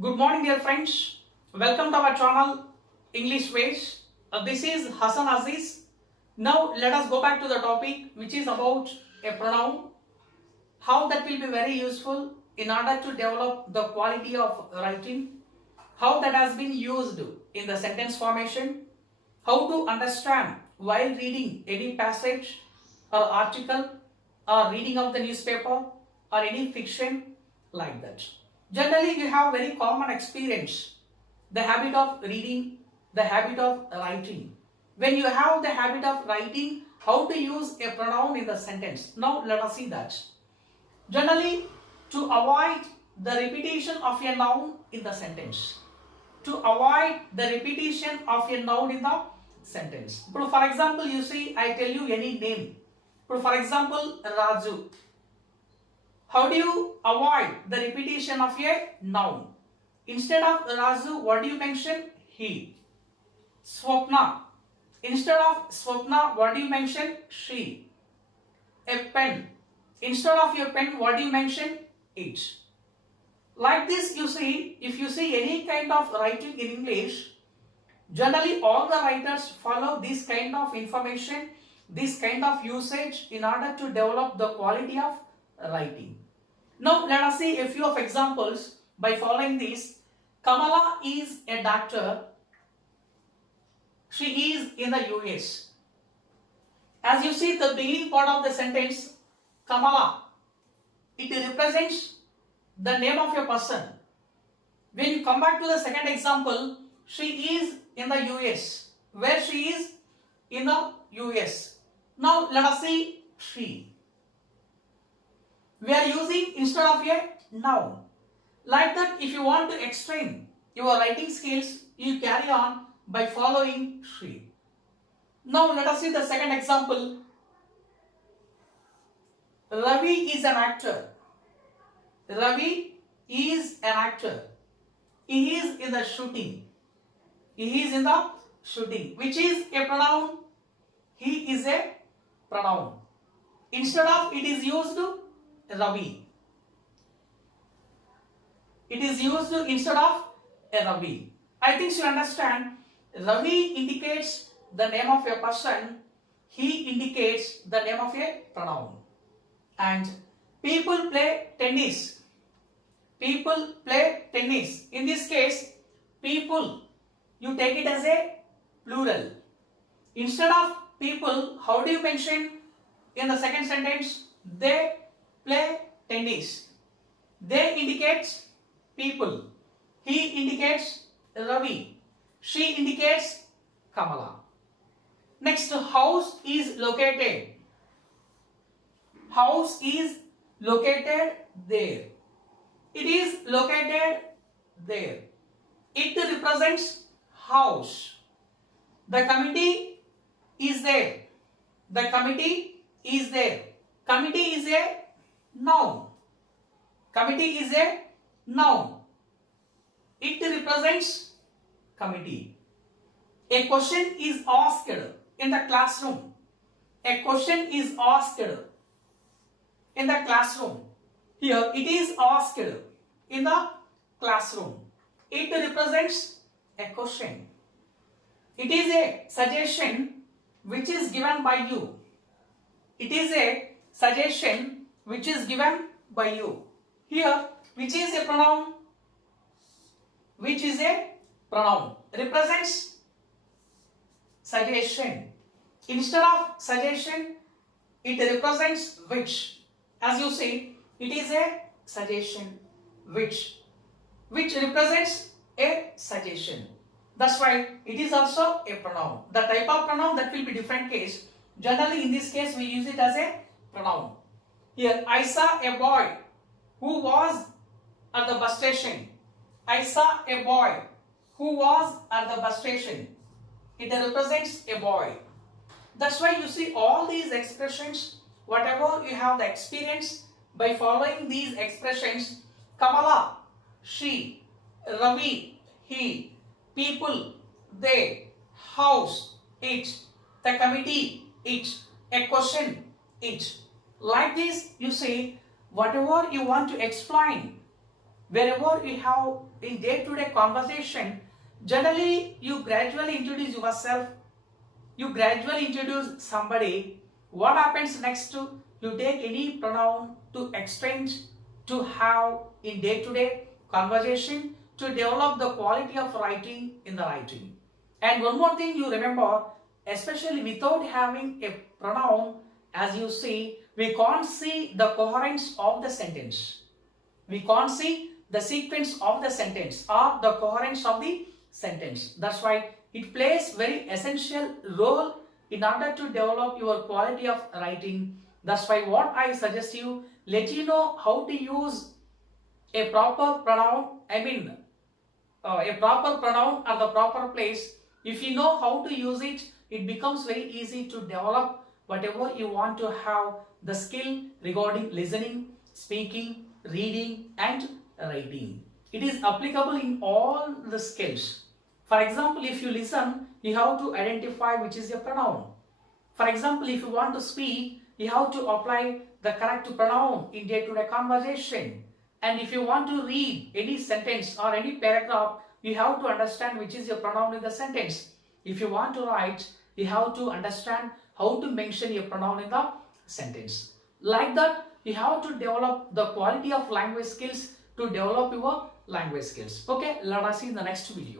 Good morning, dear friends. Welcome to our channel English Ways. This is Hassan Aziz. Now let us go back to the topic, which is about a pronoun. How that will be very useful in order to develop the quality of writing. How that has been used in the sentence formation. How to understand while reading any passage or article or reading of the newspaper or any fiction like that. Generally, you have very common experience, the habit of reading, the habit of writing. When you have the habit of writing, how to use a pronoun in the sentence. Now, let us see that. Generally, to avoid the repetition of a noun in the sentence. To avoid the repetition of a noun in the sentence. For example, you see, I tell you any name. For example, Raju. How do you avoid the repetition of a noun? Instead of Raju, what do you mention? He. Swapna. Instead of Swapna, what do you mention? She. A pen. Instead of your pen, what do you mention? It. Like this, you see, if you see any kind of writing in English, generally all the writers follow this kind of information, this kind of usage in order to develop the quality of writing. Now let us see a few of examples by following this. Kamala is a doctor. She is in the US. As you see the beginning part of the sentence, Kamala, it represents the name of a person. When you come back to the second example, she is in the US. Where she is? In the US. Now let us see she. We are using instead of a noun. Like that, if you want to explain your writing skills, you carry on by following she. Now let us see the second example. Ravi is an actor. Ravi is an actor. He is in the shooting. He is in the shooting. Which is a pronoun? He is a pronoun. Instead of it is used Ravi. It is used instead of a Ravi. I think you understand. Ravi indicates the name of a person. He indicates the name of a pronoun. And people play tennis. People play tennis. In this case, people, you take it as a plural. Instead of people, how do you mention in the second sentence? They play tennis. They indicates people. He indicates Ravi. She indicates Kamala. Next, house is located. House is located there. It is located there. It represents house. The committee is there. The committee is there. Committee is a noun. Committee is a noun. It represents committee. A question is asked in the classroom. A question is asked in the classroom. Here it is asked in the classroom. It represents a question. It is a suggestion which is given by you. It is a suggestion which is given by you. Here, which is a pronoun? Which is a pronoun? Represents suggestion. Instead of suggestion, it represents which. As you see, it is a suggestion which represents a suggestion. That's why it is also a pronoun. The type of pronoun that will be different case. Generally, in this case, we use it as a pronoun. Here, I saw a boy who was at the bus station. I saw a boy who was at the bus station. It represents a boy. That's why you see all these expressions, whatever you have the experience, by following these expressions, Kamala, she, Ravi, he, people, they, house, it, the committee, it, a question, it. Like this, you say, whatever you want to explain wherever you have in day-to-day conversation, generally you gradually introduce yourself, you gradually introduce somebody. What happens next? You take any pronoun to extend to have in day-to-day conversation to develop the quality of writing in the writing. And one more thing you remember, especially without having a pronoun, as you see, we can't see the coherence of the sentence. We can't see the sequence of the sentence or the coherence of the sentence. That's why it plays very essential role in order to develop your quality of writing. That's why what I suggest you, let you know how to use a proper pronoun, a proper pronoun at the proper place. If you know how to use it, it becomes very easy to develop whatever you want to have the skill regarding listening, speaking, reading and writing. It is applicable in all the skills. For example, if you listen, you have to identify which is your pronoun. For example, if you want to speak, you have to apply the correct pronoun in day-to-day conversation. And if you want to read any sentence or any paragraph, you have to understand which is your pronoun in the sentence. If you want to write, you have to understand how to mention your pronoun in the sentence. Like that, you have to develop the quality of language skills to develop your language skills. Okay, let us see in the next video.